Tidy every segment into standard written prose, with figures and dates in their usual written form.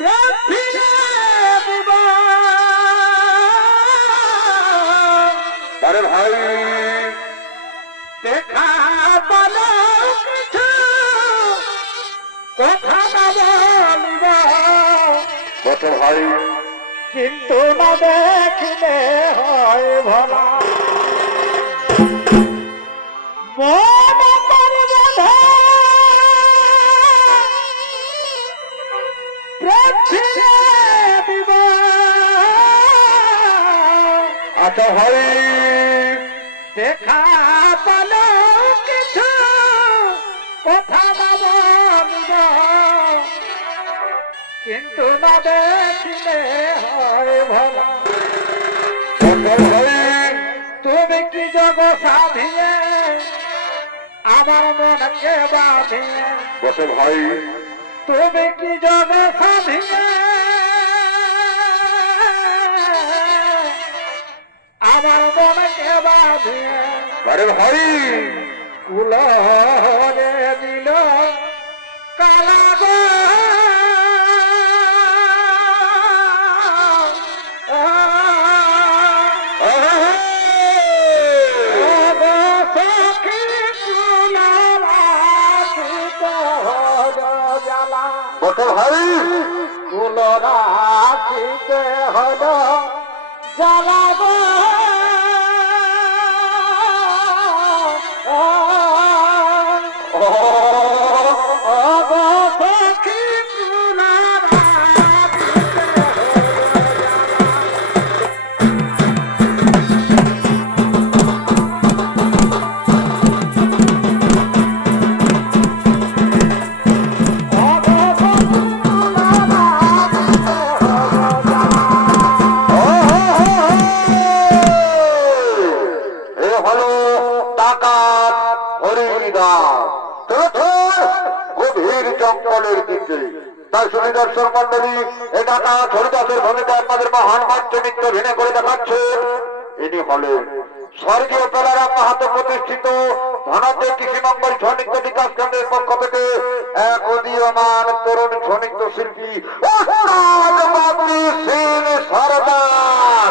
প্রেম ফিরে দিব। আরে ভাই দেখা বলো কিছু কথা না বলিব, বট ভাই কিন্তু না দেখিলে হয় ভলা। মন পরিবন্ধে প্রেম ফিরে দিব। আচ্ছা ভাই দেখা বলো কিছু কথা না বলিব, কিন্তু না দেখিলে হয় ভলা। বট ভাই তুমি কি জগ সাধিয়ে আমার মনকে বাঁধিয়ে, বট ভাই তুমি কি জগ সাধিয়ে আমার মনকে বাঁধিয়ে, আরে ভাই কুলরে দিল কালা গো। বট ভাই কুল রাখিতে হল জ্বালাব। সখী কুল রাখিতে এ হলো ডাকাত হরিদাস। গভীর জঙ্গলের দিকে তাই শুনি দর্শক মন্ডলী এ ডাকাত হরিদাসের ভূমিকা আপনাদের মহান মঞ্চমিত্র ভিনে করে দেখাচ্ছেন। ইনি হলেন স্বর্গীয় পেলারাম মাহাতো প্রতিষ্ঠিত ধনঞ্জয় কৃষি মঙ্গল ছনিত্য বিকাশ কেন্দ্রের পক্ষ থেকে এক উদীয়মান তরুণ ছনিত্য শিল্পী ওস্তাদ বাপি সিং সরদার।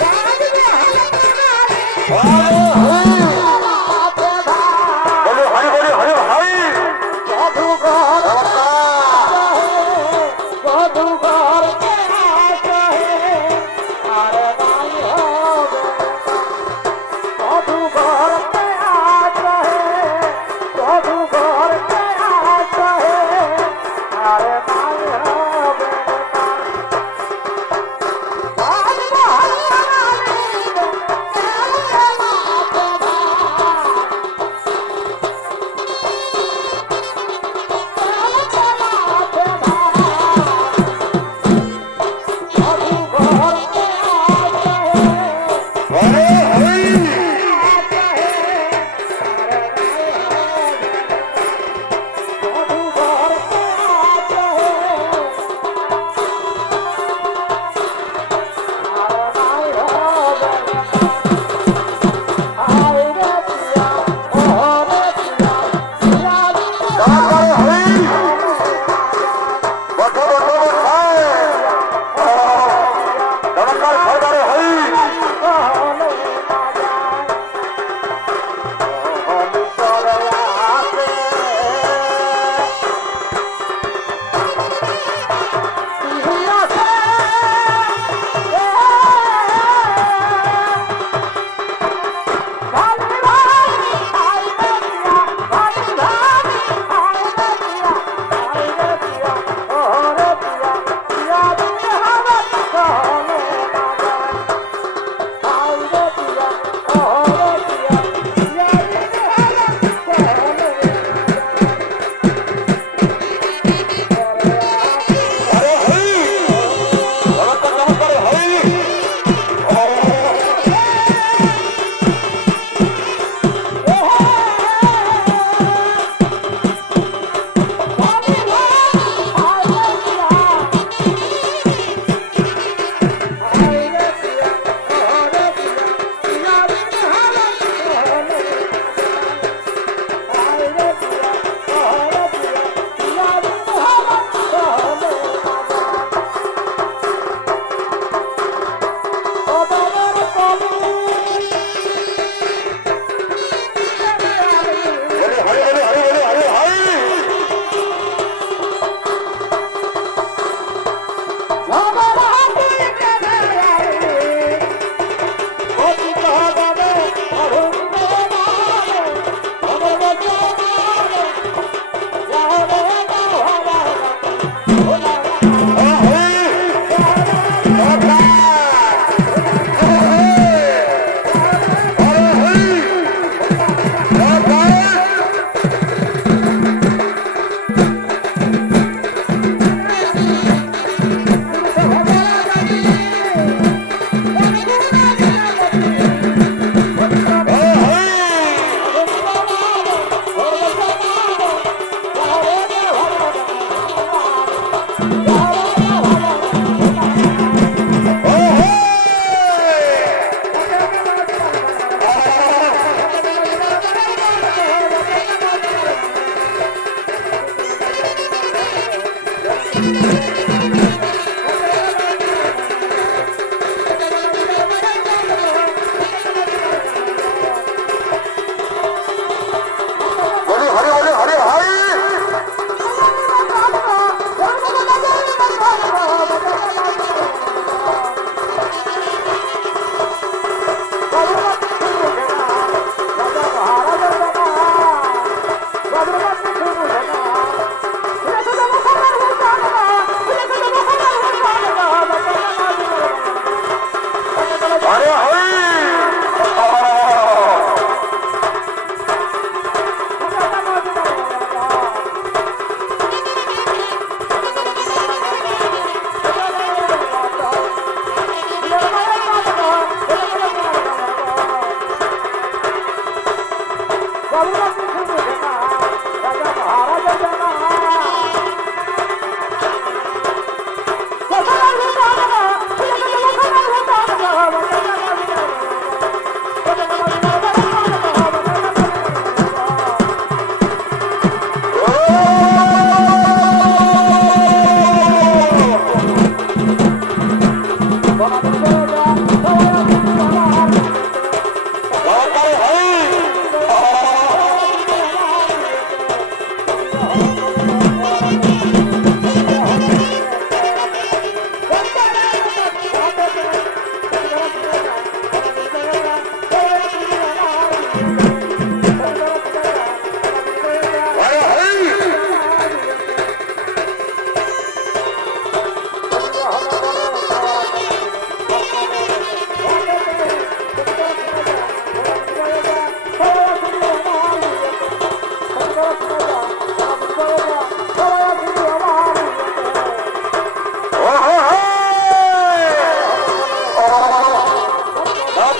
Yeah.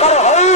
আরে হই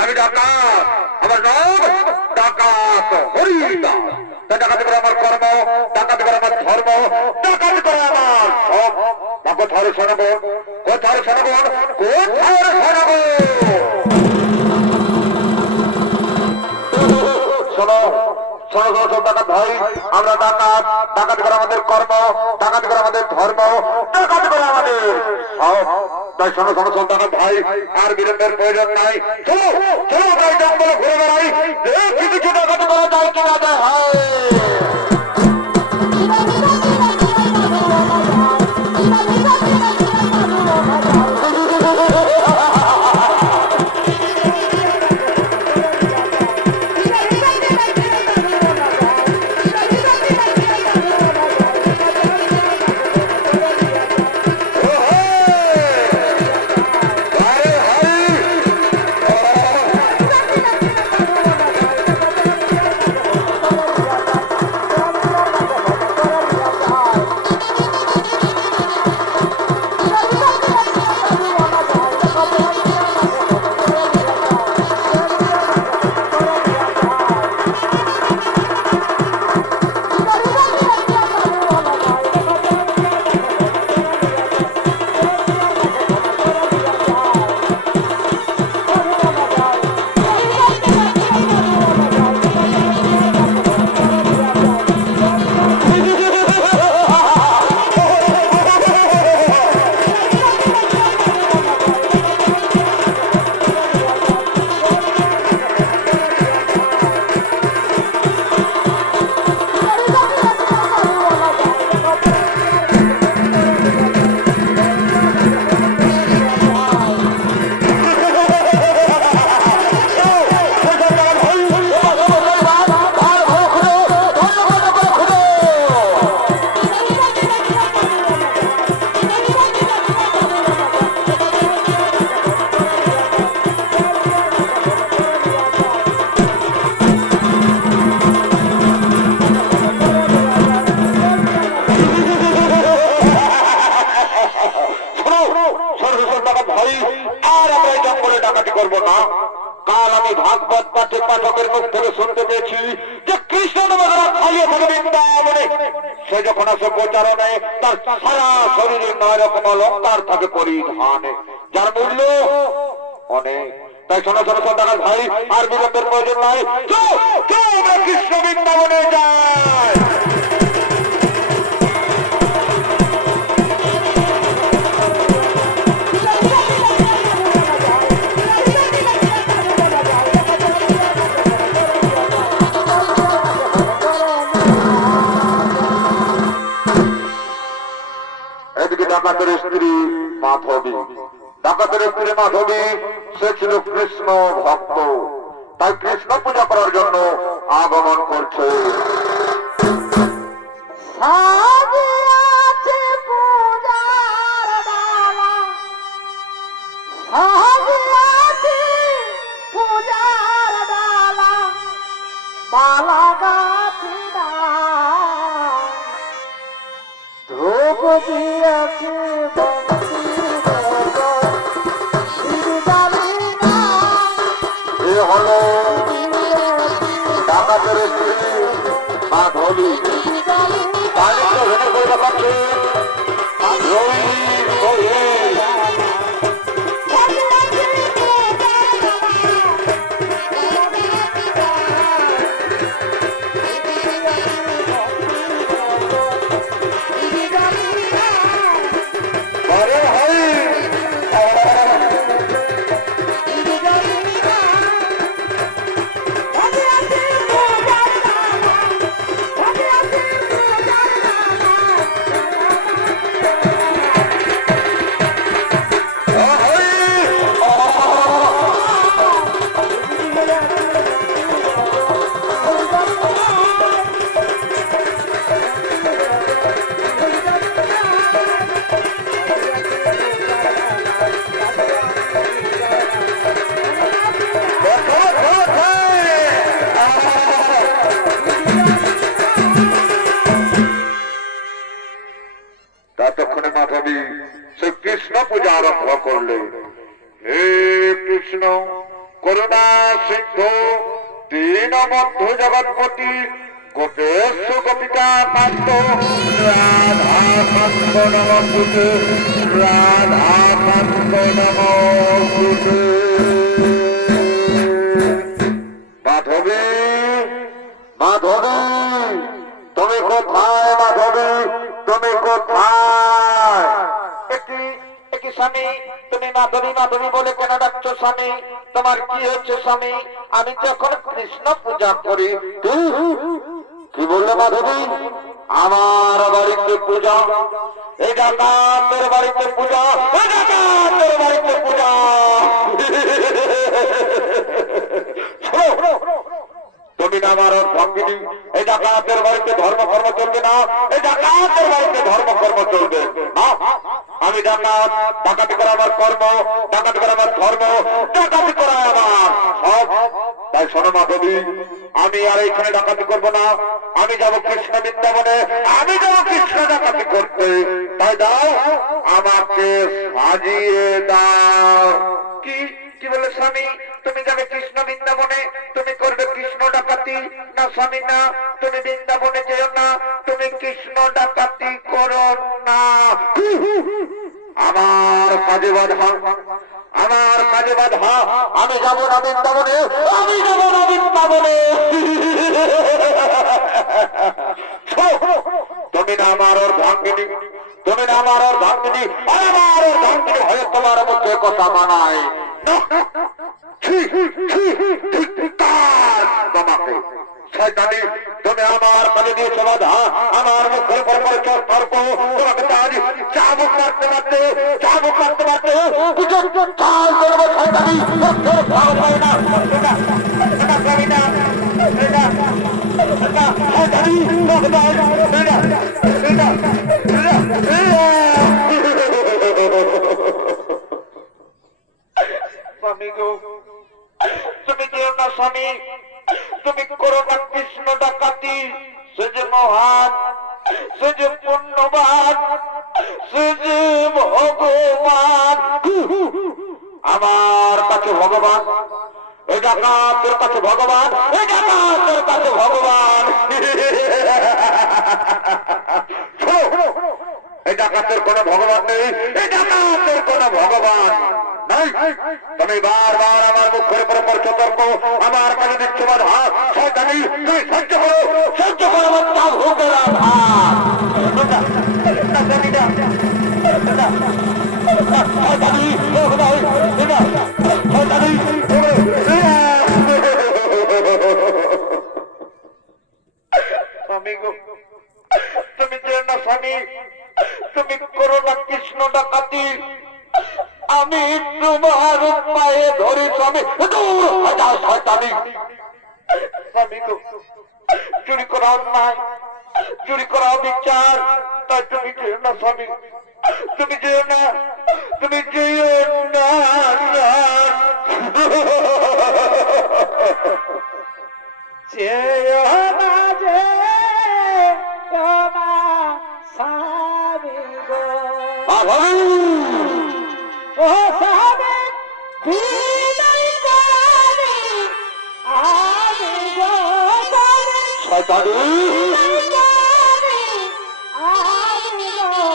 আমি ডাকাত, আমার নাম ডাকাত হরিদাস। ডাকাতি করে আমার কর্ম, ডাকাতি করে আমার ধর্ম, ডাকাতি করে আমার সব। কোথায় শোনাবো, কোথায় শোনাবো, কোথায় শোনাবো? শোনো শোনো শোনো সব ডাকাত ভাই, আমরা ডাকাত। ডাকাতি করে আমাদের কর্ম, ডাকাতি করে আমাদের ধর্ম, ডাকাতি করে আমাদের সব। তাই শোনো শোনো সব ডাকাত ভাই, আর বিলম্বের প্রয়োজন নাই। চলো চলো আমরা এই জঙ্গলে ঘুরে বেড়াই, দেখি কিছু ডাকাতি করা যায় কিনা যায়। হায় করবো না। কাল আমি ভাগবত পাঠে পাঠকের মুখ থেকে শুনতে পেয়েছি যে কৃষ্ণ খালিয়ে থাকে বৃন্দাবনে। সে যখন আসে প্রচারণে তার সারা শরীরে 9 রকম অলঙ্কার থাকে পরিধানে, যার মূল্য অনেক। তাই শোনো শোনো সন্তান ভাই, আর বিলম্বের প্রয়োজন নাই। আমরা কৃষ্ণ বৃন্দাবনে যাই। এদিকে ডাকাতের স্ত্রী মাধবী। ডাকাতের স্ত্রী মাধবী সে ছিল কৃষ্ণ ভক্ত, তাই কৃষ্ণ পূজা করার জন্য আগমন করছে। সাজিয়াছে পূজার ডালা, সাজিয়াছে পূজার ডালা, মালা গাছি না, ধূপ দিয়েছে বন্দি দেব, শিব জানি না, এ হলো ডাকাতের স্ত্রী মাধবী। তালিকা ভেঙে করে দেখাচ্ছে রবি সোহেল। আরে ভাই, ততক্ষণে মাধবী সে কৃষ্ণ পূজা আরম্ভ করলে। হে কৃষ্ণ করুণা সিন্ধু দীনবন্ধু জগৎপতি গোপেশ গোপিকা কান্ত রাধা কান্ত নমস্তুতে, রাধা কান্ত নমস্তুতে। মাধবী, মাধবী তুমি কোথায়? মাধবী তুমি কোথায়? একই স্বামী, তুমি মাধবী মাধবী বলে কেন ডাকছো স্বামী? তোমার কি হচ্ছে স্বামী? আমি যখন কৃষ্ণ পূজা করি। কি বললে মাধবী? আমার বাড়িতে পূজা? এই ডাকাতের বাড়িতে পূজা? এই ডাকাতের বাড়িতে পূজা? তুমি না আমার ভঙ্গিনী। এই ডাকাতের বাড়িতে ধর্মকর্ম চলবে না, এই ডাকাতের বাড়িতে ধর্মকর্ম চলবে না। আমি ডাকাত, ডাকাতি করা আমার কর্ম, ডাকাতি করা আমার ধর্ম, ডাকাতি করা আমার সব। তাই শোনো মাধবী, আমি আর এইখানে ডাকাতি করবো না। আমি যাব কৃষ্ণ বৃন্দাবনে, আমি যাব কৃষ্ণ ডাকাতি করতে। তাই দাও আমাকে সাজিয়ে দাও। কি কি বলে স্বামী? তুমি যাবে কৃষ্ণ বৃন্দাবনে, তুমি করবে কৃষ্ণ ডাকাতি? না স্বামী না, তুমি বৃন্দাবনে যেও না, তুমি কৃষ্ণ ডাকাতি করো না। আমার কাজে বাধা, আমার কাজে বাধা। আমি যাব না বৃন্দাবনে, আমি যাব না বৃন্দাবনে। তুমি না আমার ওর ভাঙ্গিনী, তুমি না আমার ওর ভাঙ্গিনী, আমার ওর ভাঙ্গিনী হয়ে তোমার মুখে কথা মানায় না। তোমাকে শয়তানি, তুমি আমার কাজে দিয়েছো বাধা, আমার মুখের পর পর তর্ক। তোমাকে আজ চাবুক মারতে মারতে, চাবুক মারতে মারতে চাল করবো শয়তানি। ভালো পাই না এটা, এটা পারি না, এটা এটা শয়তানি, এটা এটা স্বামী গো, তুমি যেও না স্বামী, তুমি করো না কৃষ্ণ ডাকাতি। সে যে মহান, সে যে পুণ্যবান, সে যে ভগবান। আমার কাছে ভগবান, এই ডাকাতের কাছে ভগবান, এই ডাকাতের কাছে ভগবান। এই ডাকাতের কোনো ভগবান নেই, এই ডাকাতের কোনো ভগবান নাই। তুমি বারবার আমার মুখের পরে পড়ছো তর্ক, আমার কাছে দিচ্ছ বাধা। শয়তানি, তুমি সহ্য করো, সহ্য করো আমার চাবুকের আঘাত। স্বামী গো, তুমি যেও না স্বামী, তুমি করো না কৃষ্ণ ডাকাতি, আমি তোমার পায়ে ধরে স্বামী। শয়তানি স্বামী গো, চুরি করা অন্যায়, চুরি করা বিচার, তাই তুমি যেও না স্বামী, তুমি যেও না, তুমি যেও না। যেও না যে তোমার স্বামী গো, ও স্বামী বিদায় করে আমি গো, শয়তানি বিদায় করে আমি গো,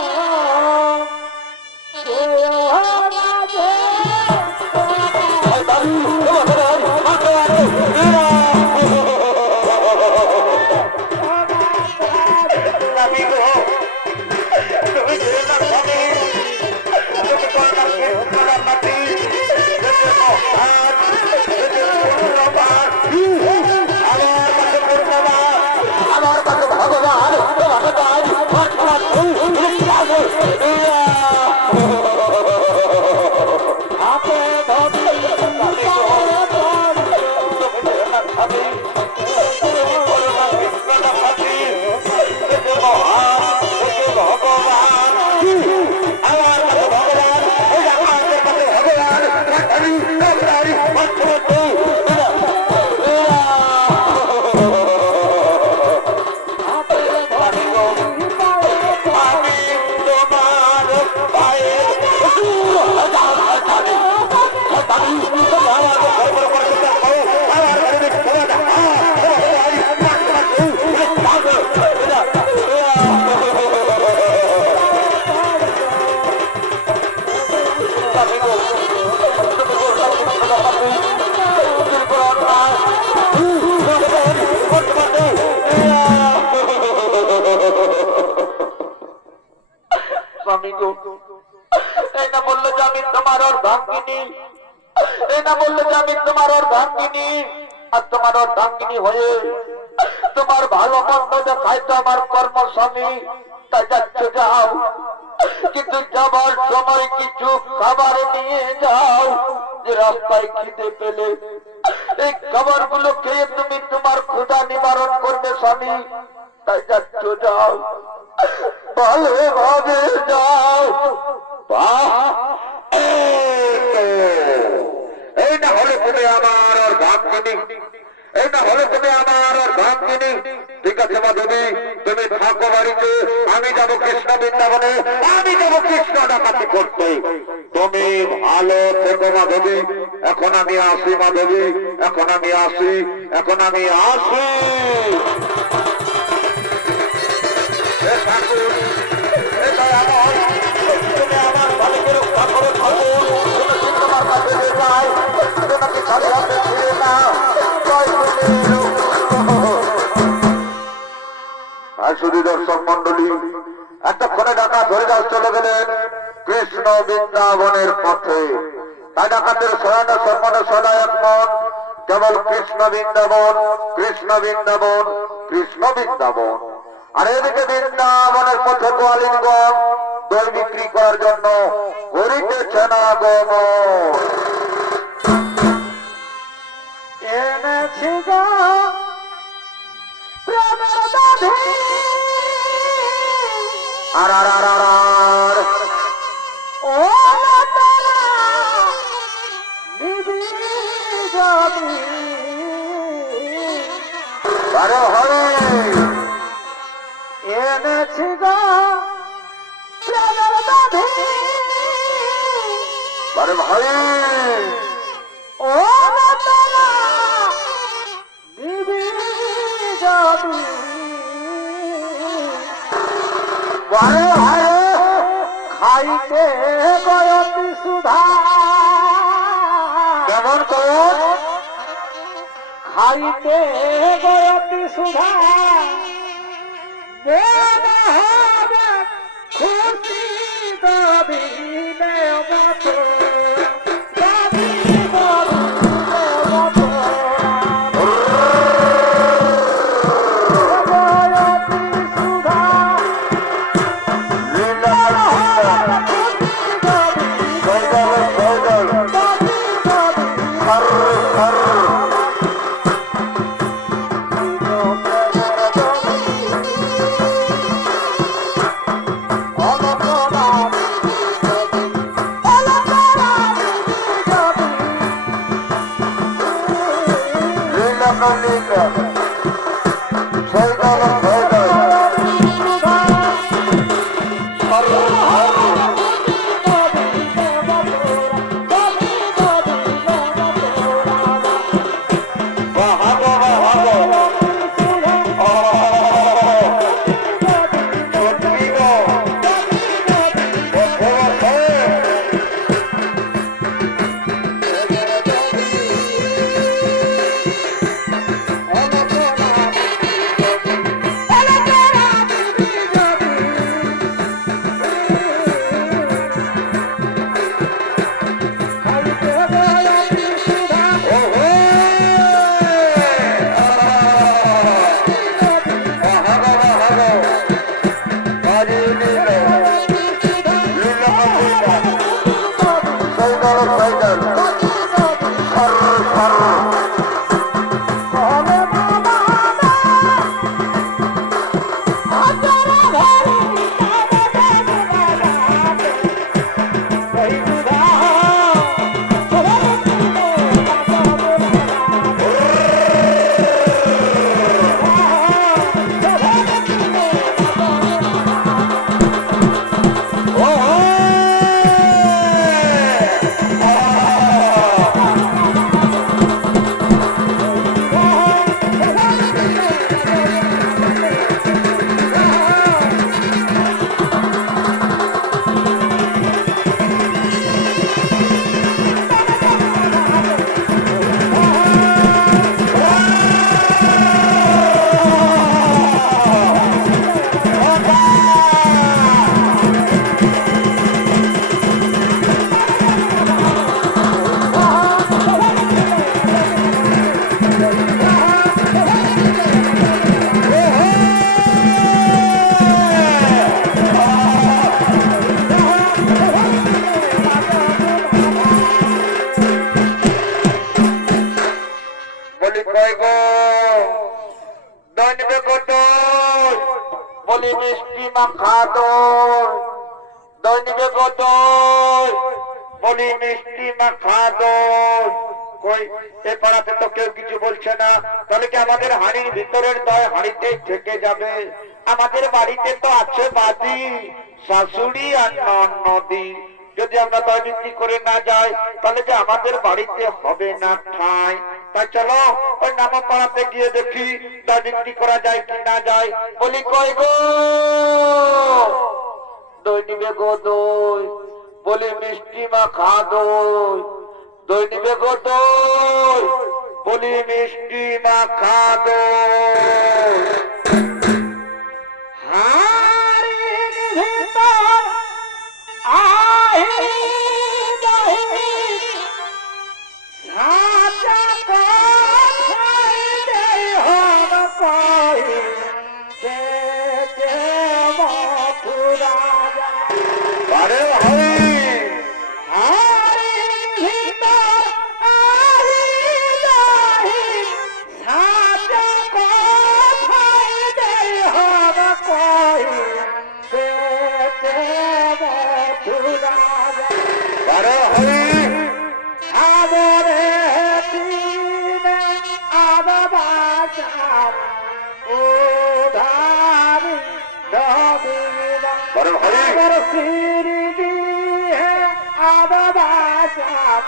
যেও না যে স্বামী গো, তুমি যেও না স্বামী, তুমি করো না কৃষ্ণ ডাকাতি, আমার কাছে ভগবান হাতে ধরি স্বামী গো, এই না বললো যে আমি তোমার ওর ভাঙ্গিনি, এই না বললো যে আমি তোমার ওর ভাঙ্গিনি, আর তোমার ওর ভাঙ্গিনি হয়ে তোমার ভালো মন্দ দেখাই তো আমার কর্ম স্বামী, তাই যাচ্ছ যাও, কিন্তু যাবার সময় কিছু খাবার নিয়ে যাও, যে রাস্তায় খিদে পেলে এই খাবার গুলো খেয়ে তুমি তোমার ক্ষুধা নিবারণ করবে স্বামী, তাই যাচ্ছ যাও, ভালোভাবে যাও। এই না হলে তুমি আমার আর ভাঙ্গিনি, এই না হলে তুমি আমার আর ভাঙ্গিনি। ঠিক আছে মাধবী, তুমি থাকো বাড়িতে, আমি যাবো কৃষ্ণ বৃন্দাবনে, আমি যাবো কৃষ্ণ ডাকাতি করতে। তুমি ভালো থেকো মাধবী, এখন আমি আসি মাধবী, এখন আমি আসি, এখন আমি আসি। ঠাকুর, এটা আমার, তুমি আমার ভালোকে রক্ষা করো ঠাকুর, তুমি তোমার কাছে নিয়ে যাই, তোমাকে খালি হাতে ফিরে না। আর শুধু দর্শক মন্ডলী, এতক্ষণে ডাকাত হরিদাস চলে গেলেন কৃষ্ণ বৃন্দাবনের পথে। তাই ডাকাতের শয়ন সম্মান সদা এক মন, কেবল কৃষ্ণ বৃন্দাবন, কৃষ্ণ বৃন্দাবন, কৃষ্ণ বৃন্দাবন। আর এদিকে বৃন্দাবনের পথে গোয়ালিনগণ দই বিক্রি করার জন্য করিতেছে না গমন। এনেছি গো প্রেমের বাঁধি, আর আর আর আর আর ও তারা নিবিড় যদি আরে হরে এনেছি গো প্রেমের বাঁধি, আরে ভাই ও তারা নিবিড় যদি আরে ভাই খাইতে গয়তি সুধা, কেমন কর খাইতে গয়তি সুধা, মনে হবে খুশি দবিনে মত, দবিনে মত, গয়তি সুধা, লীলা দই নিবে গো দই, বলি মিষ্টি মাখা দই। কই এ পাড়াতে তো কেউ কিছু বলছে না, তাহলে কি আমাদের হাড়ির ভিতরের দই হাড়িতেই থেকে যাবে? আমাদের বাড়িতে তো আছে বাদি, শাশুড়ি আর ননদি। যদি আমরা দই বিক্রি করে না যাই তাহলে যে আমাদের বাড়িতে হবে না ঠাঁই। তাই চলো ওই নামা পাড়াতে গিয়ে দেখি দই বিক্রি করা যায় কি না যায়। বলি কই গো দই নিবে গো দই, বলি মিষ্টি মাখা দই। দই নিবে গো দই, বলি মিষ্টি মাখা দই। হাড়ির ভিতর আহি দহি সাজা কথাই দেই হন কই যে যে মথুরা যায়। আরে ভাই হাড়ির ভিতর আহি দহি সাজা কথাই দেই হন কই যে যে মথুরা যায়। আরে ভাই আমরে দিনে আবাবাসাম উধারি দবিরা। আরে ভাই আমার সিরি দিয়ে আবাবাসাম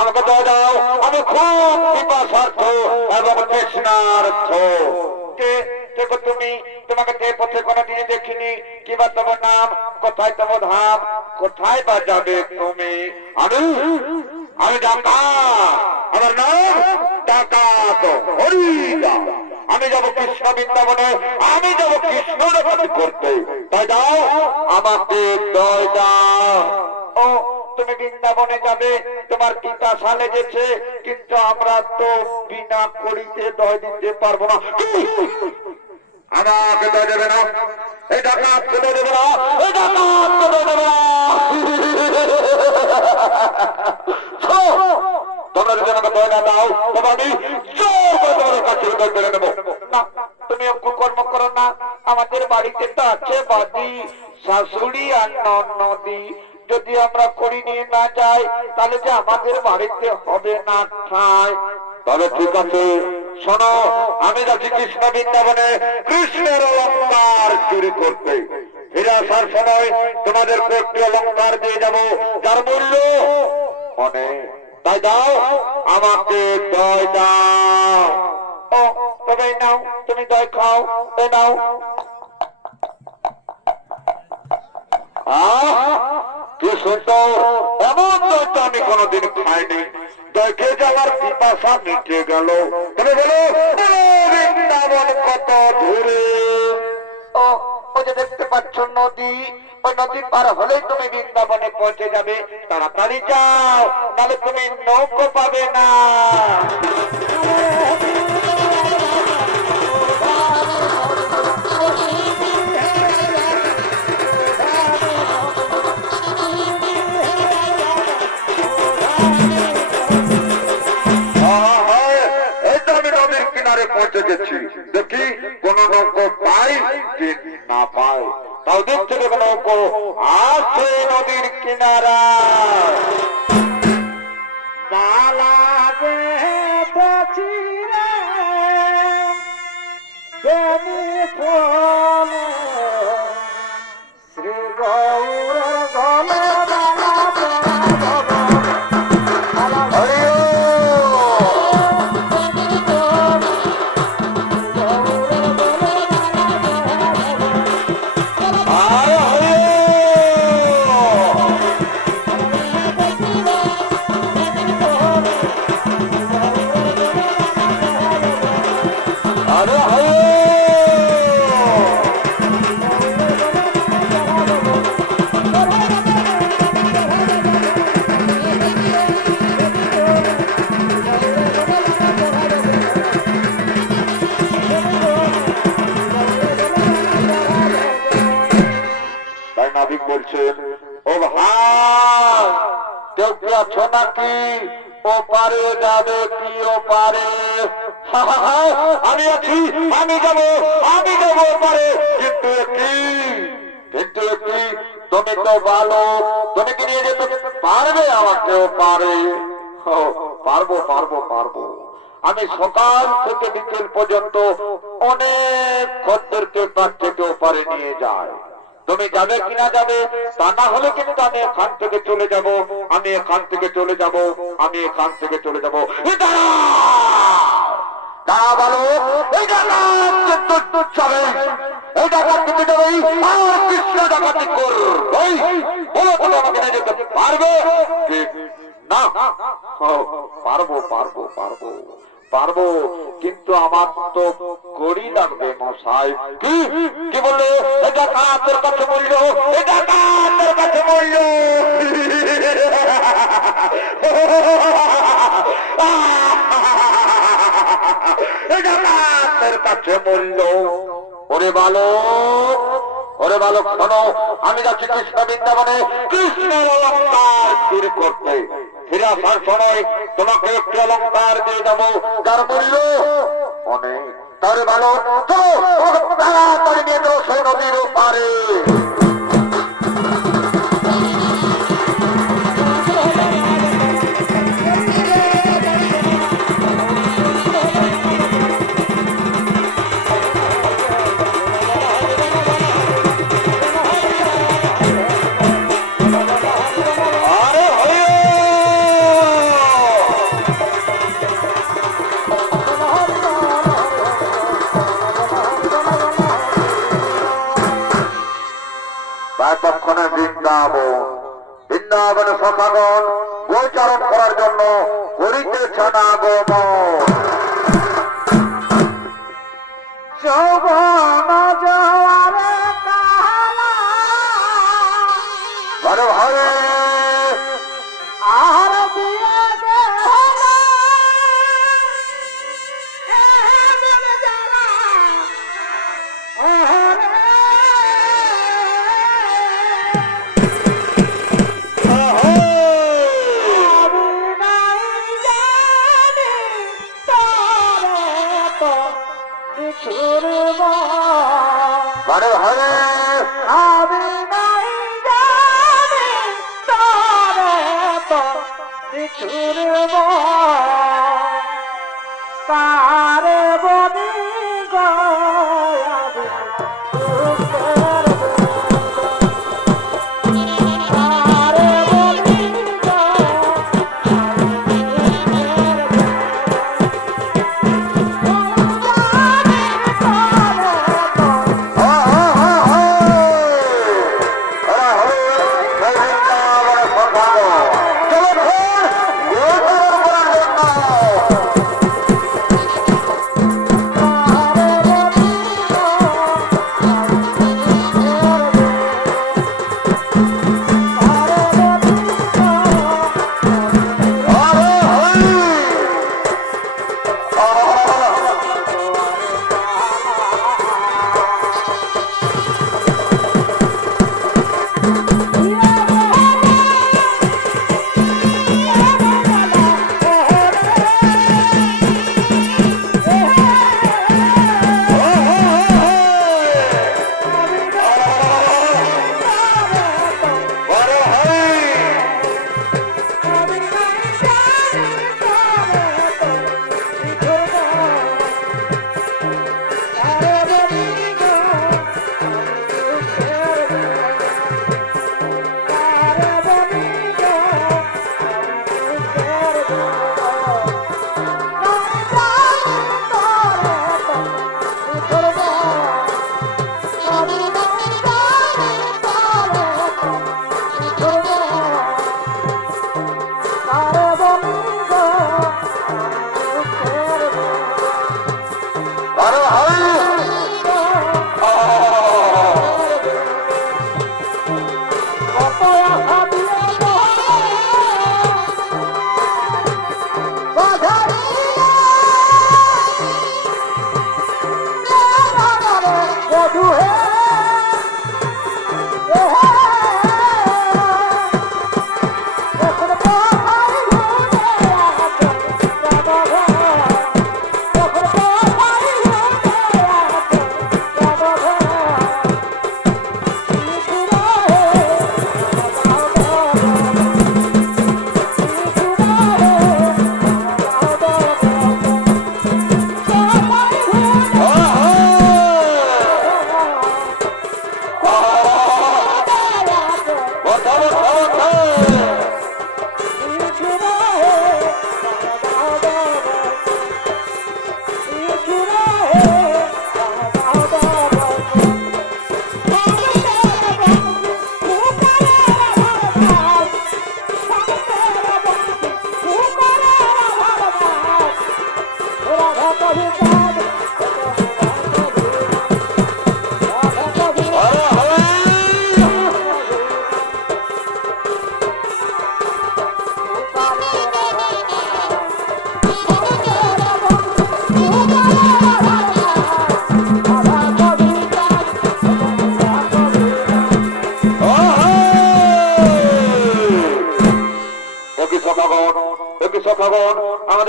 আমাকে দই দাও, আমি খুব পিপাসার্থ এবং তৃষ্ণার্থ। তুমি তোমাকে তে পথে কোনোদিন দেখিনি, কিবা তোমার নাম, কোথায় তোমার ধাম, কোথায় বা যাবে তুমি? আমি আমি ডাকাত, আমার নাম ডাকাত হরিদা। আমি যাব কৃষ্ণ বৃন্দাবনে, আমি যাব কৃষ্ণ ডাকাতি করতে। তাই দাও আমাকে দই দাও। ও তুমি বৃন্দাবনে যাবে, তোমার পিতা সালে গেছে, কিন্তু আমরা তো বিনা করিতে দই দিতে পারবো না। আমাকে দই দেবে না, এই ডাকাতকে দই দেবে না, এই ডাকাতকে দই দেবে না। তোমরা যদি আমাকে দই না দাও তবে আমি জোর করে তোমাদের কাছ থেকে দই পেরে নেবো না। তুমি কর্ম করো না, আমাদের বাড়িতে তো আছে বাদি, শাশুড়ি আর ননদি। যদি আমরা করি নিয়ে না যাই তাহলে যে আমাদের বাড়িতে হবে না ঠাঁই। তবে ঠিক আছে, শোনো, আমি যাচ্ছি কৃষ্ণ বৃন্দাবনে কৃষ্ণের অলঙ্কার চুরি করতে। ফিরে আসার সময় তোমাদের একটি অলঙ্কার দিয়ে যাব, যার মূল্য অনেক। তাই দাও আমাকে দই দাও। ও তবে নাও, তুমি দই খাও, এ নাও। কি সুন্দর, এমন দই তো আমি কোনোদিন খাইনি। দেখে যাওয়ার পিপাসা মিটে গেল। তবে বলো বৃন্দাবন কত দূরে? ও ওই যে দেখতে পাচ্ছ নদী, ওই নদী পার হলেই তুমি বৃন্দাবনে পৌঁছে যাবে। তাড়াতাড়ি যাও, নাহলে তুমি নৌকো পাবে না। পৌঁছে গেছি, দেখি কোন নৌকো পাই কি না পাই। তাও দেখতে দেবে নৌকো আছে নদীর কিনারা। শ্রী গৌরের গলে বলছেন, ও ভাই কেউ কি আছো নাকি? ও পারে যাবে কি? ও পারে? আমি আছি, আমি যাবো পারে। কিন্তু কি তুমি তো ভালো, তুমি কি নিয়ে যেতে পারবে আমাকেও? পারে? পারবো। আমি সকাল থেকে বিকেল পর্যন্ত অনেক খদ্দেরকে পাশ থেকে ওপারে নিয়ে যাই। তুমি যাবে কিনা যাবে, তা না হলে কিন্তু আমি এখান থেকে চলে যাব। দাঁড়া বলো, এইটা না কিন্তু যাবে, এইটা করতে যাবে আর কৃষ্ণ ডাকাতি করবে। বলো তুমি আমাকে নিয়ে যেতে পারবে কি না? পারবো, কিন্তু আমার তো কড়ি লাগবে মশাই। কি বললো? এটা কার কাছে মূল্য, এটা কার কাছে মূল্য। এটা কার কাছে মূল্য। ওরে বালক শোনো, আমি যাচ্ছি কৃষ্ণ বৃন্দাবনে কৃষ্ণ অলঙ্কার স্থির করতে। ফিরে আসার সময় তোমাকে একটি অলঙ্কার দিয়ে দেবো, যার মূল্য অনেক। তার বালক তাড়াতাড়ি নিয়ে যাও সেই নদীর পারে। তৎক্ষণে বৃন্দাবন সখাগণ গোচারণ করার জন্য করিতেছেন আগমন। যৌবন জোয়ারে কালা ঘরে ঘরে আর দিয়ে দেহলা এমন যারা ওরে আমি নাই জানি তোরে তো বিছুরবা ঘরে ঘরে আমি নাই জানি তোরে তো বিছুরবা কারে বনি গয়াবি দুঃখের কারে বনি বৃন্দাবন সখাগণ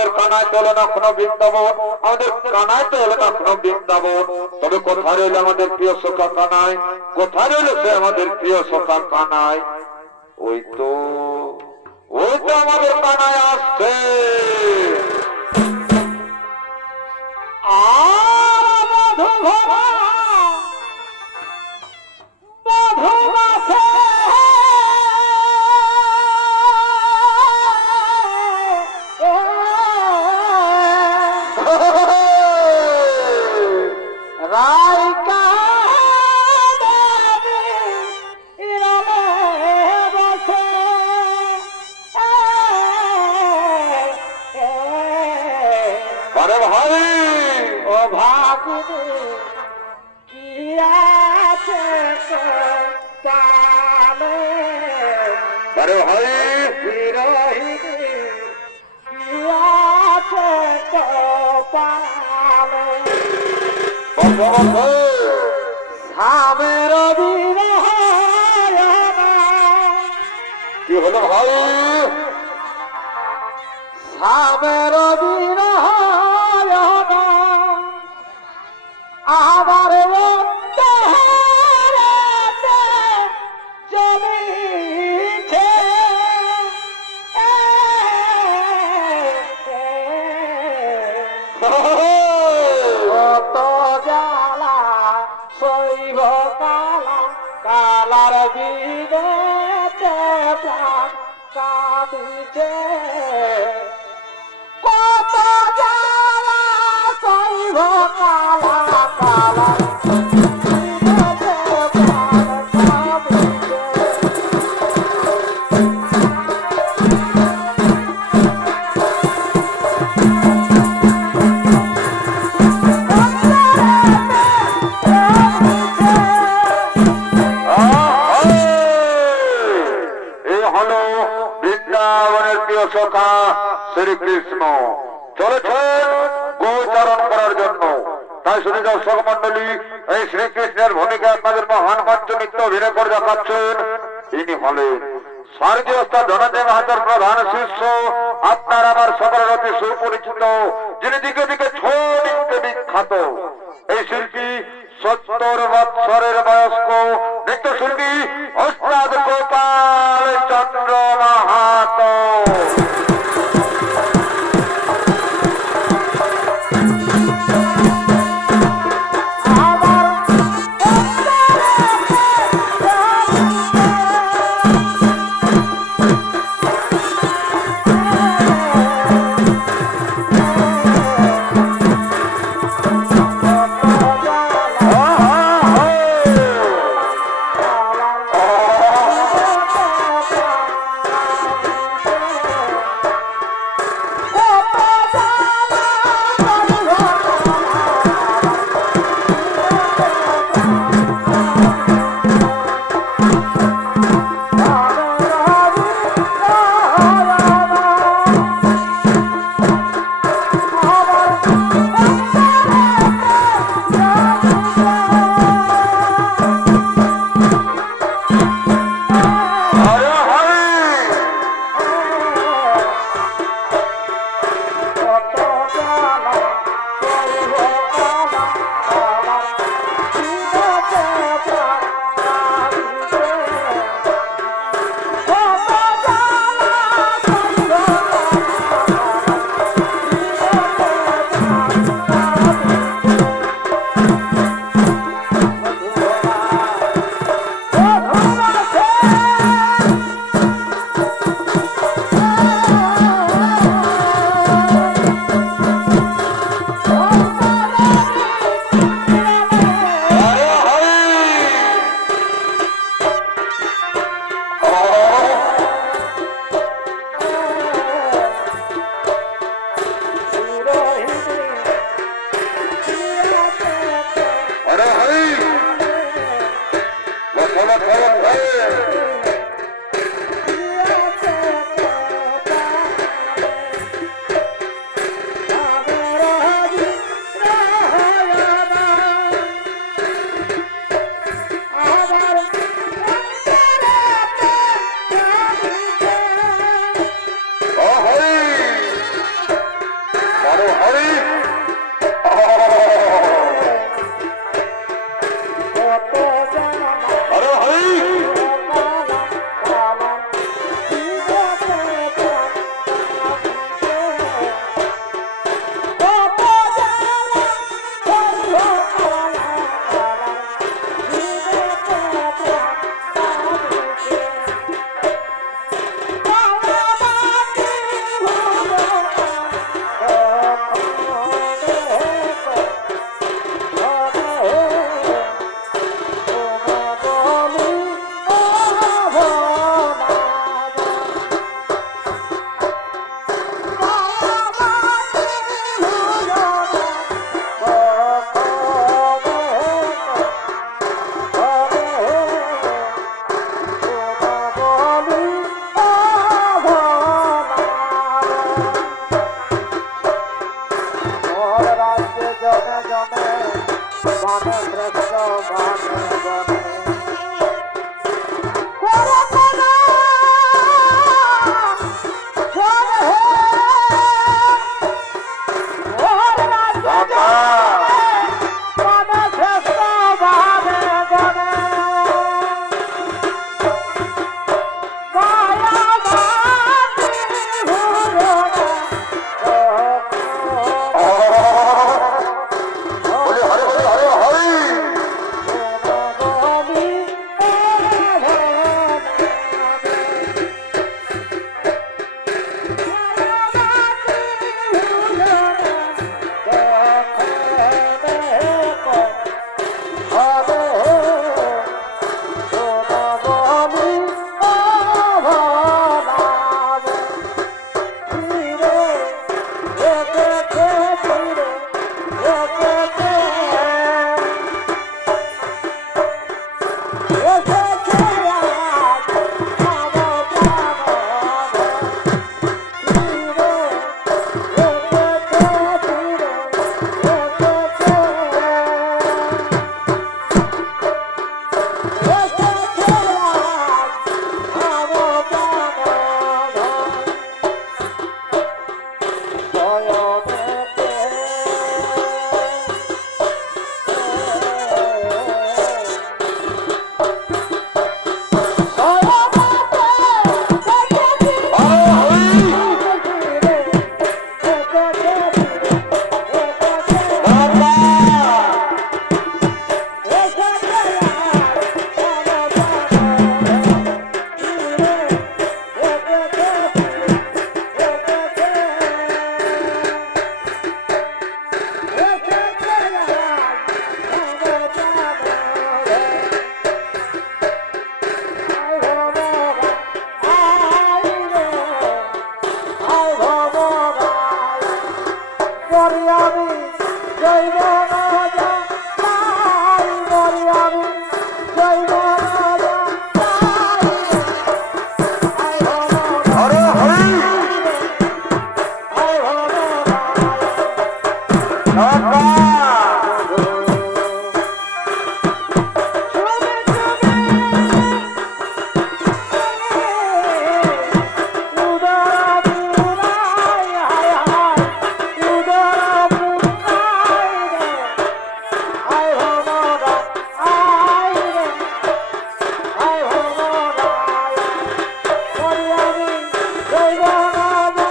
আমাদের কানায় তো হলো না কোনো বৃন্দাবন, আমাদের কানায় তো হলো না কোনো বৃন্দাবন। তবে কোথায় রইল আমাদের প্রিয় সখা কানায়? কোথায় রইল সে আমাদের প্রিয় সখা কানায়? ওই তো আমাদের কানায় আসছে। আর মধু মধুমাছে রাইকা আরে ভাই ও ভাগিনী কি আছে কালে আরে ভাই বিরহিনী কি আছে কপালে স্বামীর বিরহ কি হলো ভাই? স্বামীর বিরহ আমার অন্তরেতে জ্বলিছে কত জ্বালা শৈব কালা কালার বিদেতে প্রাণ কাঁদিছে কত জ্বালা শৈব কালা কালার বিদেতে প্রাণ কাঁদিছে এই হলো বৃন্দাবনের প্রিয় সখা শ্রীকৃষ্ণ চলেছেন গোচারণ করার জন্য। তাই শুনে দর্শক মন্ডলী, এই শ্রীকৃষ্ণের ভূমিকা আপনাদের মহান মঞ্চ নৃত্য অভিনয় করে দেখাচ্ছেন। ইনি হলেন স্বর্গীয় ধনঞ্জয় মাহাতোর প্রধান শিষ্য, আপনার আমার সকলের অতি সুপরিচিত, যিনি দিকে দিকে ছড়িয়ে বিখ্যাত এই শিল্পী 70 বৎসরের বয়স্ক নৃত্যশিল্পী ওস্তাদ গোপাল চন্দ্র মাহাতো। জনে জনে বনে শ্রেষ্ঠ বনে বনে করে কোনা জনে ওর রাজ্য বনে শ্রেষ্ঠ বনে বনে বলি হরে হরে হরে হরে হরে হরে Jai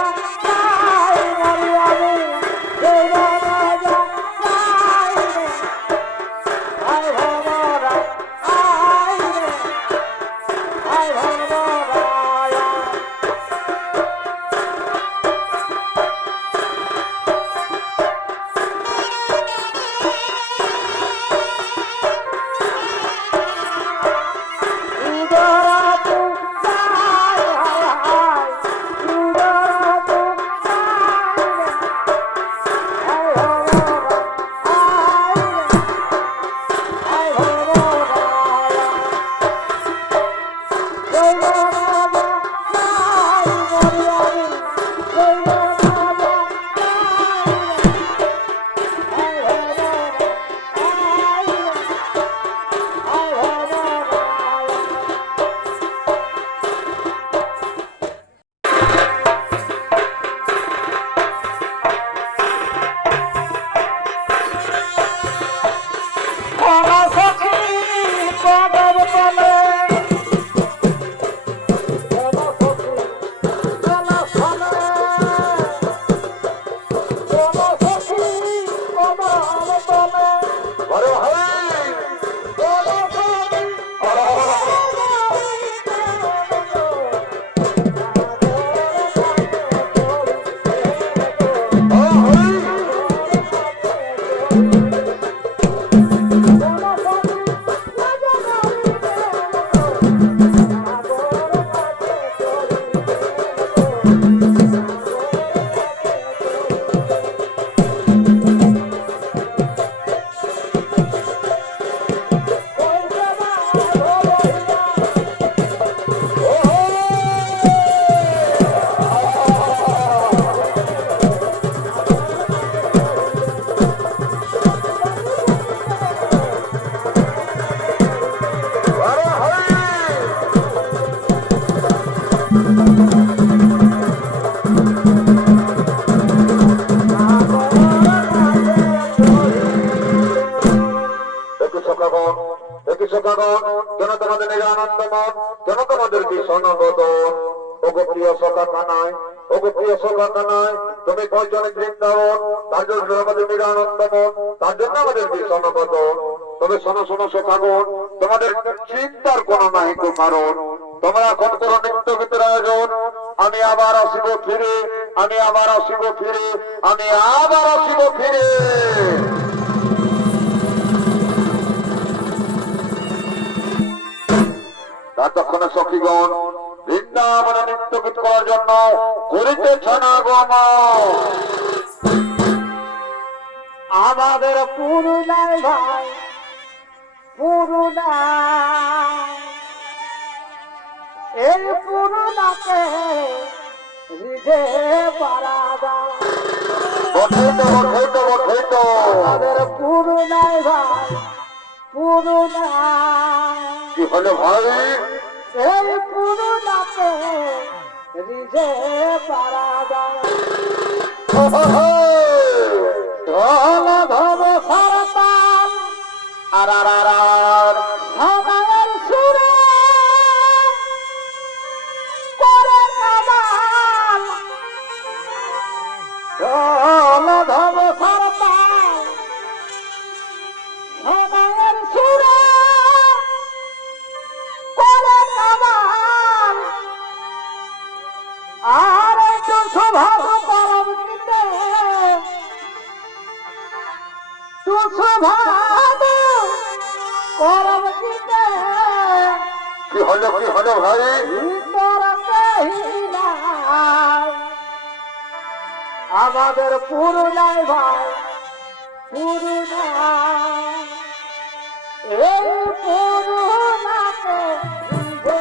নিরানন্দমন কেন তোমাদের বিষণবদন ওগো প্রিয় সখা কানাই ওগো প্রিয় সখা কানাই তুমি কয়জনে বৃন্দাবন তার জন্য আমাদের নিরানন্দমন তার জন্য আমাদের বিষণবদন তবে শোনো শোনো সখাগণ তোমাদের চিন্তার কোনো নাই তো কারণ তোমরা এখন করো নিত্য গীতের আয়োজন আমি আবার আসিব ফিরে আমি আবার আসিব ফিরে আমি আবার আসিব ফিরে ততক্ষণে সখীগণ বৃন্দাবনে নৃত্য গীত করার জন্য করিতেছ না গম আমাদের পুরুলাই ভাই পুরুলা এই পুরুলাকে রিজে পারাদা আমাদের পুরুলাই ভাই পুরুলা কি হলো ভাই এই পুরুলাকে রিজে পারাদা ধল ধল সরতাল আর আর আর আর সবাইয়ের সুরে করে কামাল ধল ধল সরতাল সবাইয়ের সুরে করে কামাল আর একটু স্বভাব করব কিতে তু স্বভাব করব কিতে কি হলো ভাই ভিতর কহিলাই আমাদের পুরুলাই ভাই পুরুলাই এই পুরুলাকে যে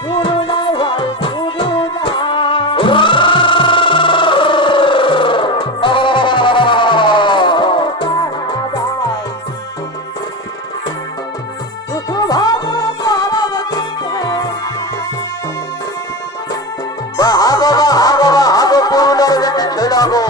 পুরুলাই ভাই পুরুলাই হাগো পুরুলার বেটি ছেড়াগো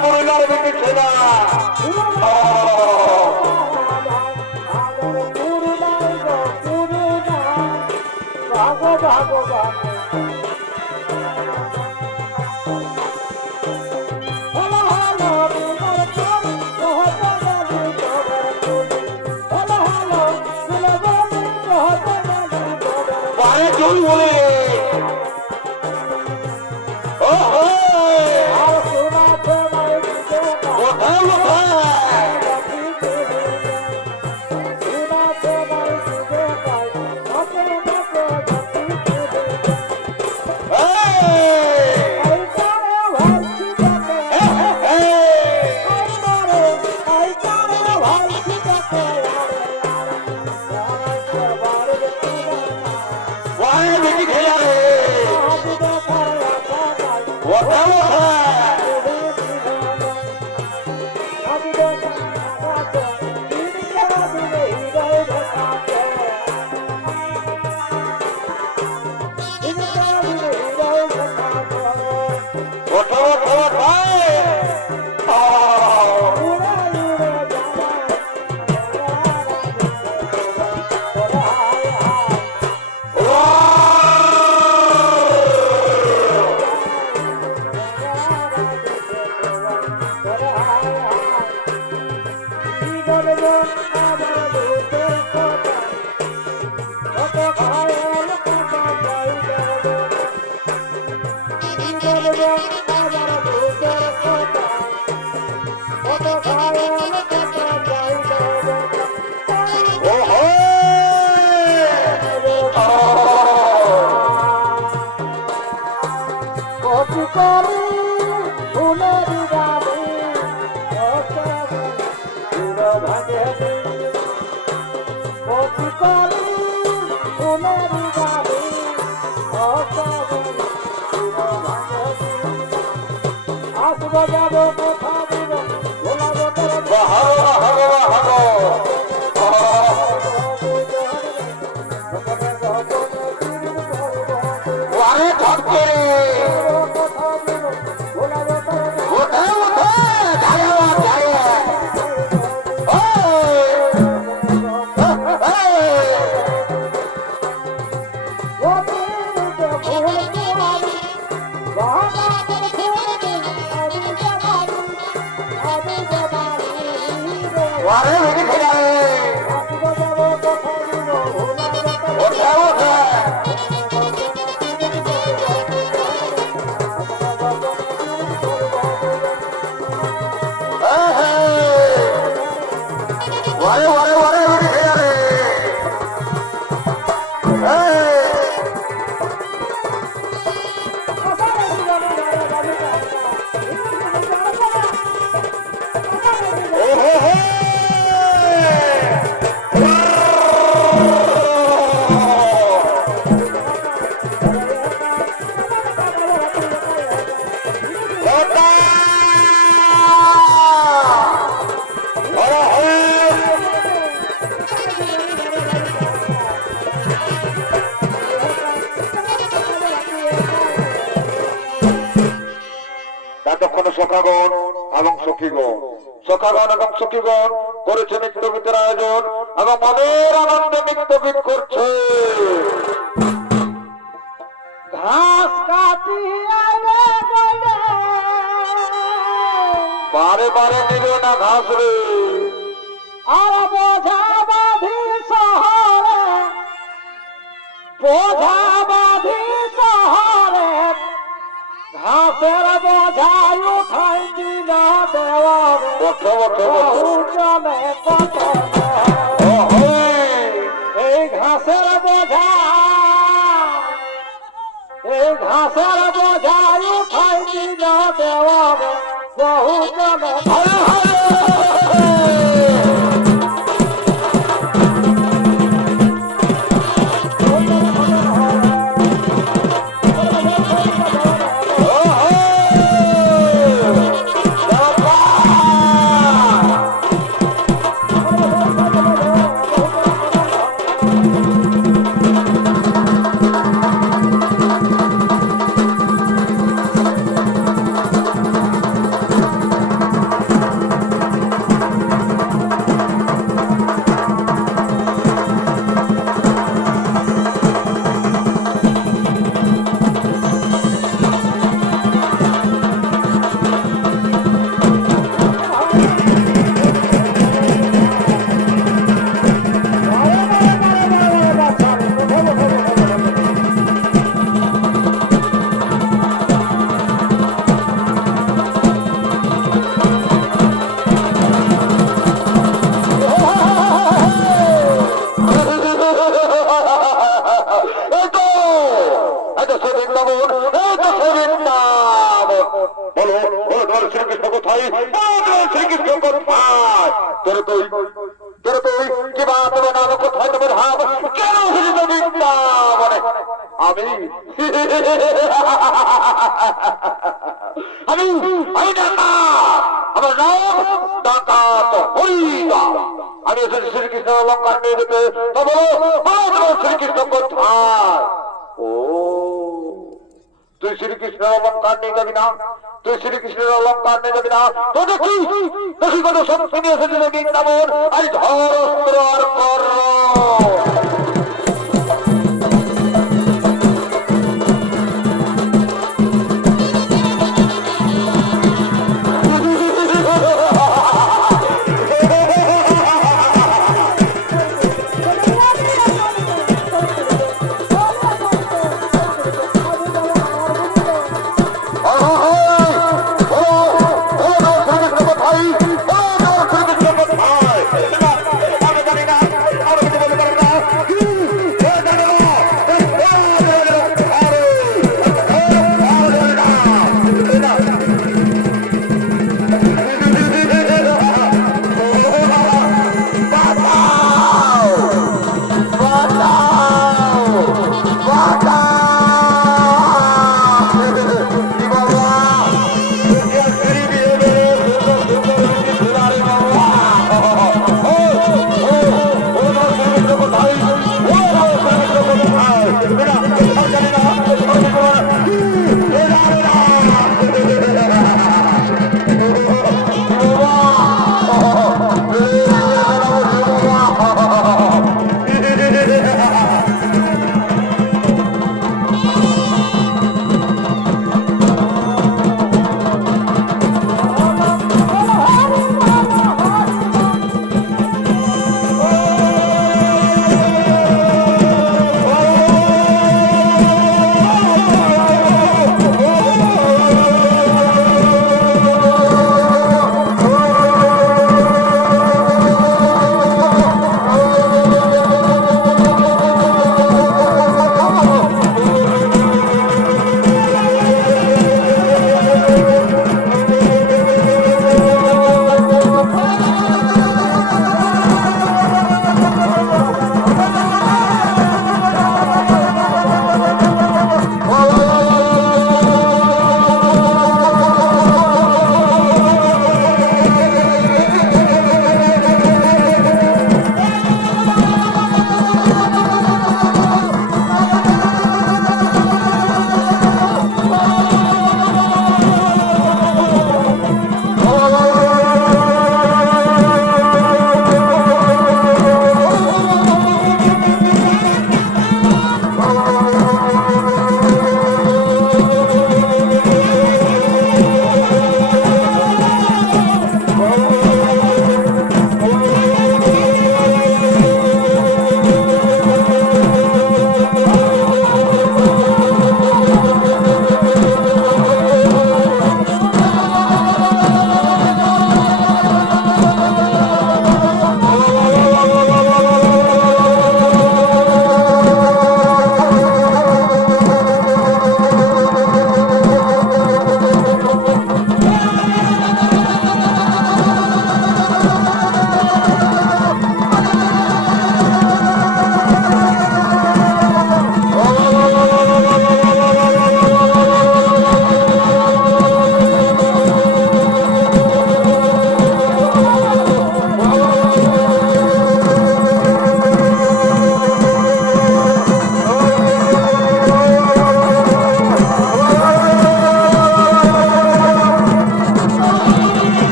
পুরুলার বেটি ছেড়া ওহো কচি করি ফুলের গানে ভাগে কচি করি ফুলের গানে আসব যাব কোথা দিব ভোলাবো তোর সখাগণ এবং সখীগণ সখাগণ এবং সখীগণ করেছে নৃত্যগীতের আয়োজন এবং মনের আনন্দে নৃত্যগীত করছে। ঘাস কাটি আইলে বইলে বারে বারে নিবে না ঘাস রে আর বোঝা বাঁধি শহরে বোঝা বাঁধি শহরে ঘাসের বোঝাই উঠাই দিল দেওয়ারে বসো বসো জনে কত এই ঘাসের বোঝা এই ঘাসের বোঝাই উঠাই দিল দেওয়ারে বহু জনে আমি শ্রীকৃষ্ণ অলঙ্কার নিয়ে যেতে শ্রীকৃষ্ণ কোথায়? ও তুই শ্রীকৃষ্ণের অলঙ্কার নিয়ে যাবি না? তুই শ্রীকৃষ্ণের অলঙ্কার নিয়ে যাবি না? তো দেখি দেখি কত শক্তি নিয়ে এসেছিল বৃন্দাবন আর ধর আর কর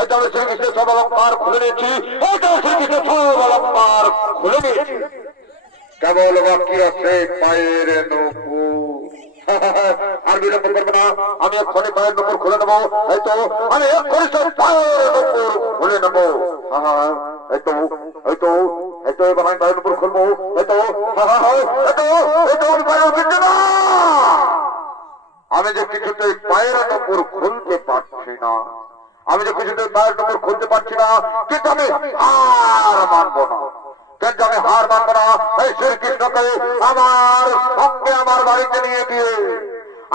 এই তো আমি শ্রীকৃষ্ণের সব অলঙ্কার খুলে নিয়েছি, এই তো শ্রীকৃষ্ণের সব অলঙ্কার খুলে নিয়েছি, কেবল বাকি আছে পায়ের নূপুর। আর বিলম্ব করবো না, আমি এক্ষুনি পায়ের নূপুর খুলে নেবো। এই তো আমি এক্ষুনি সব পায়ের নূপুর খুলে নেবো। এই তো এই তো এই তো এবার আমি পায়ের নূপুর খুলবো। এই তো এই তো আমি পায়ের নূপুর না, আমি যে কিছুতেই পায়ের নূপুর খুলতে পারছি না, আমি যে কিছুতেই পায়ের নূপুর খুলতে পারছি না, কিন্তু আমি হার মানবো না, কিন্তু আমি হার মানবো না। এই শ্রীকৃষ্ণকে আমার সঙ্গে আমার বাড়িতে নিয়ে দিয়ে,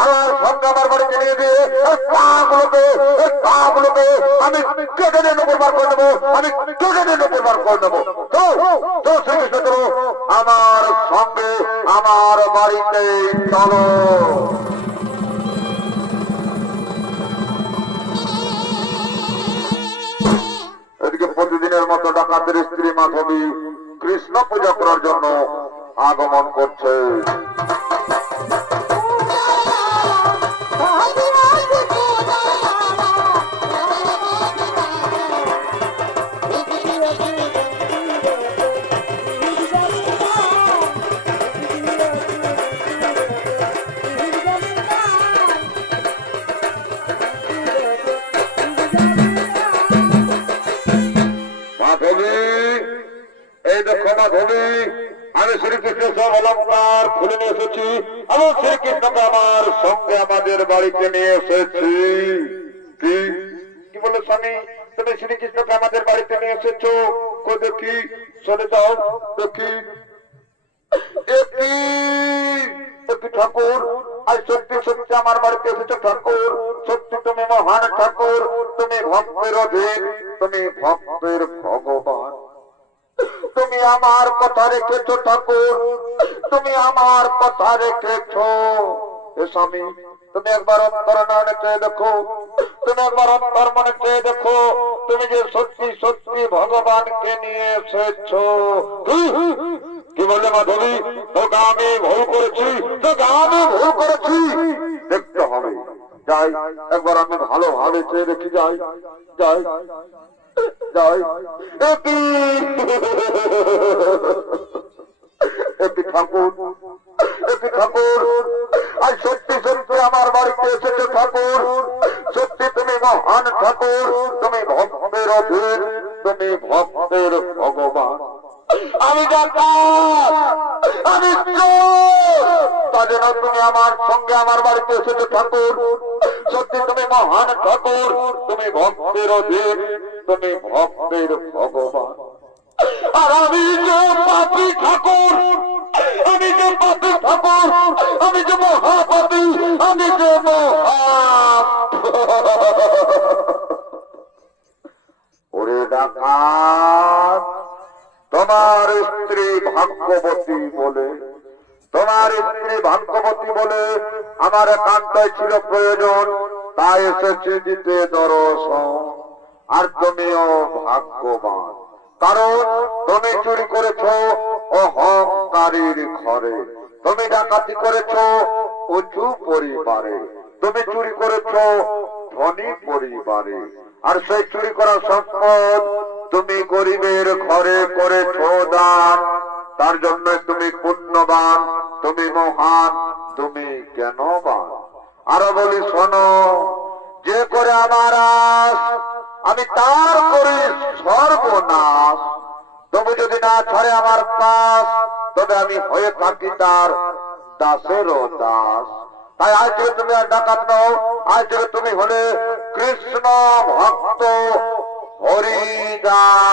আমার সঙ্গে আমার বাড়িতে নিয়ে দিয়ে এই পাগুলোকে আমি কেটে দিয়ে নূপুর বার করে নেবো, আমি কেটে দিয়ে নূপুর বার করে নেবো। তো শ্রীকৃষ্ণ চলো আমার সঙ্গে আমার বাড়িতে চলো। এদিকে প্রতিদিনের মতো ডাকাতের স্ত্রী মাধবী কৃষ্ণ পূজা করার জন্য আগমন করছে। মাধবী, এই দেখো মাধবী, আমি শ্রীকৃষ্ণ সব অলঙ্কার খুলে নিয়ে এসেছি, আমি শ্রীকৃষ্ণকে আমার সঙ্গে আমাদের বাড়িতে নিয়ে এসেছি। কি কি বলে স্বামী, তুমি শ্রীকৃষ্ণকে আমাদের বাড়িতে নিয়ে এসেছো? দেখি, চলে যাও দেখি। একই ঠাকুর, আজ সত্যি সত্যি আমার বাড়িতে এসেছো ঠাকুর, সত্যি তুমি মহান ঠাকুর, তুমি ভক্তের অধীন, তুমি ভক্তের ভগবান, তুমি আমার কথা রেখেছো ঠাকুর, তুমি আমার কথা রেখেছো। এ স্বামী, তুমি একবার অন্তর মনে চেয়ে দেখো, তুমি একবার অন্তর মনে চেয়ে দেখো, তুমি যে সত্যি সত্যি ভগবানকে নিয়ে এসেছো। কি বললে মাধবী? তোকে আমি ভুল করেছি, তোকে আমি ভুল করেছি, দেখতে হবে। যাই একবার আমি ভালোভাবে চেয়ে দেখি, যাই যাই যাই। একটি ঠাকুর, একটি ঠাকুর, আজ সত্যি সত্যি আমার বাড়িতে এসেছে ঠাকুর, সত্যি তুমি মহান ঠাকুর, তুমি ভক্তের অধীন, তুমি ভক্তের ভগবান। আমি ডাকাত, আমি চোর, তার জন্য তুমি আমার সঙ্গে আমার বাড়িতে এসেছো ঠাকুর, সত্যি তুমি মহান ঠাকুর, তুমি ভক্তের অধীন, তুমি ভক্তের ভগবান। আর আমি যে পাপী ঠাকুর, আমি যে পাপী ঠাকুর, আমি যে মহাপাপী, আমি যে ওরে ডাকাত, তোমার স্ত্রী ভাগ্যবতী বলে, তোমার স্ত্রী ভাগ্যবতী বলে আমার একান্তই ছিল প্রয়োজন, তাই এসেছি দিতে দর্শন। আর তুমিও ভাগ্যবান, কারণ তুমি চুরি করেছো অহংকারীর ঘরে, তুমি ডাকাতি করেছো উঁচু পরিবারে, তুমি চুরি করেছো ধনী পরিবারে, আর সেই চুরি করা সম্পদ তুমি গরিবের ঘরে করেছো দান, তার জন্য তুমি পুণ্যবান, তুমি মহান, তুমি জ্ঞানবান। আরো বলি শোনো, যে করে আমার আশ, আমি তার করি সর্বনাশ, তবু যদি না ছাড়ে আমার পাশ, তবে আমি হয়ে থাকি তার দাসেরও দাস। তাই আজ থেকে তুমি আর ডাকাত নও, আজ থেকে তুমি হলে কৃষ্ণ ভক্ত হরিদাস।